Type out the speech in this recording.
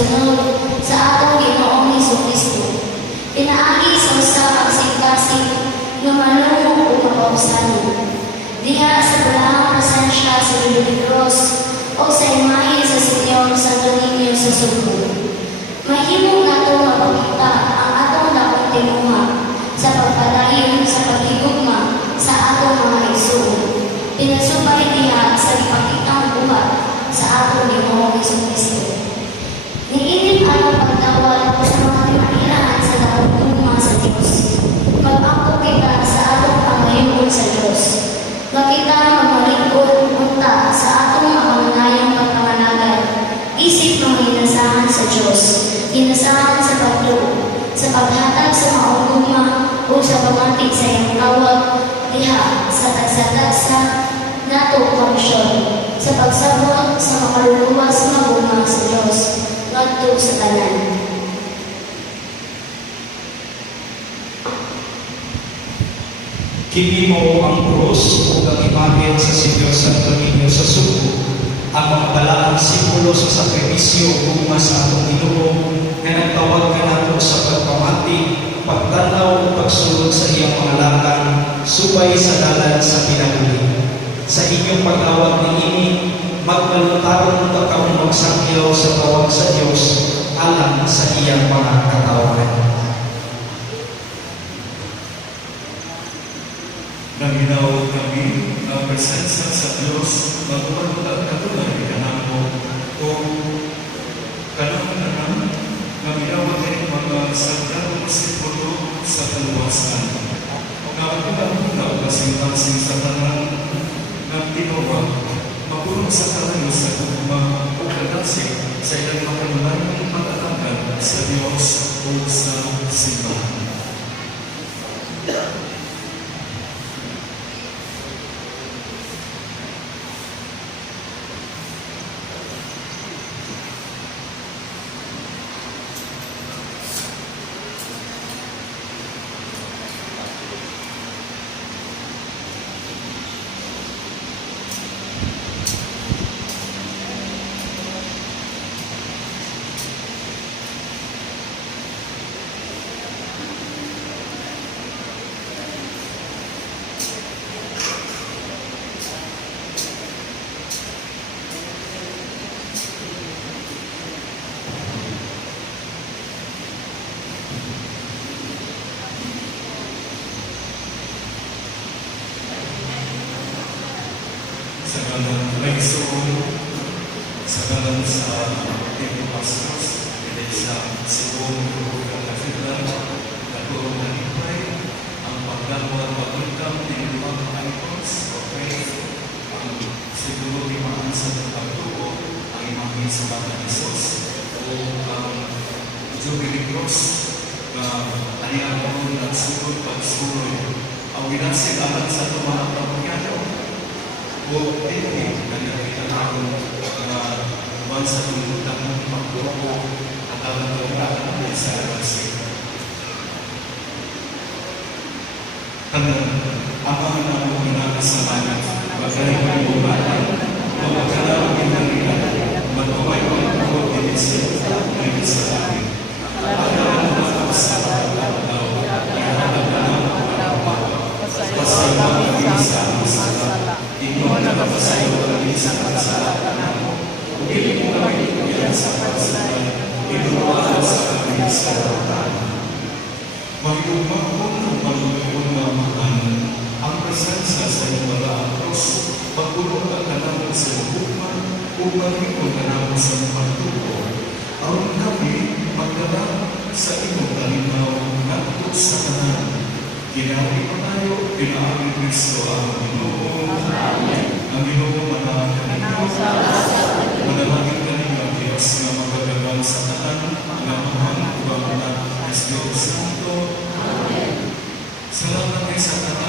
pagsunod sa atong Ginoong Hesukristo. Pinaagi sa usa ka kasing-kasing nga malumong o mapausanon. Diha sa bulahang presensya sa Ilocos o sa imahe sa Senyor Santo Niño sa Subo. Mahimong nato mapakita ang atong dakong tinuha sa pagpadayon sa paghigugma sa atong mga igsoon. Pinasubay diha sa ipakitang buhat sa atong Ginoong Hesukristo. Niinit ang pagdawat sa mga timahilaan sa dakong tugma sa Diyos. Mag-ako kita sa atong pangayuon sa Diyos. Makita magmalikod unta sa atong makanganayang pagpanganagan. Isip mga inasahan sa Diyos. Inasahan sa pagtuo, sa paghatag sa maugugma o sa pagmatik sa iyang tawag diha sa tagsa-tagsa nato komisyon sa pagsabot sa makaluluwas nga bunga sa Diyos ngadto sa tanan. Kini mo ang krus ug ang imahen sa Senyor Santo Niño sa Subo, ang mga balaang simbolo sa sakripisyo ug sa atong Ginoo nga nagtawag kanato sa pagpamati, pagtanaw ug pagsulod sa iyang mga lakang subay sa dalan sa pinaguli. Sa inyong pag-awag niini, magbalutaron ta kamo magsangyaw sa tawag sa Dios alang sa iyang mga katawagan. Naminaw kami ang presensya sa Diyos magpapagod katulad kanamo o kanang-kanang naminaw din mga sadyang sipulo sa kaluwasan. O kapag-unaw kasing-kasing sa tanan ng tinawag, mapulong sa kalayo sa gugma o kadasig sa ilang makalulayong pag-alagan sa Diyos o sa simbahan. Sa ngalan ng Panginoon, sa ngalan sa Tempo Pastors, sa Cebu, Cathedral, nagkaroon ng ipay, ang pagdawat pagkakam ng mga icons of faith, ang siguro limaan sa pagtuo, ang imahe sa Bata Jesus, o ang Jubilee Cross, na aniyaon at sunod pagsuroy, ang winasig alam sa mga pamilyayo, o hindi nangyayari natin na buwan sa tungkutang pagbuko at ang tungkutang sa arasig. Tanong, ang mga nakasamanan, magaling ang bumatan, magkakaroon ng nangyayari, magkaway ang pag-inisip ng isa akin. Ang mga nakasamanan, pasalamat sa masala, ikaw na kapasayo kami sa kasalanan mo. Pili mo kami iyan sa kasalanan, inuwahan sa kami sa kasalanan. Mag-umahon ng pag-umamahan ang presensya sa iyong mga akros, pagulong ka naman sa hukuman, umalikon ka naman sa pagtuko. Ang kami magdala sa iyong kalinaw nato sa kanan. Ginawi pa tayo, pinaari Kristo ang Ginoo. Ang Ginoo manalangin kaninyo. Manalangin kaninyo ang Diyos na magagalang sa tanan, na mahal ug ang anak, Espiritu Santo. Salamat kayo sa tanan.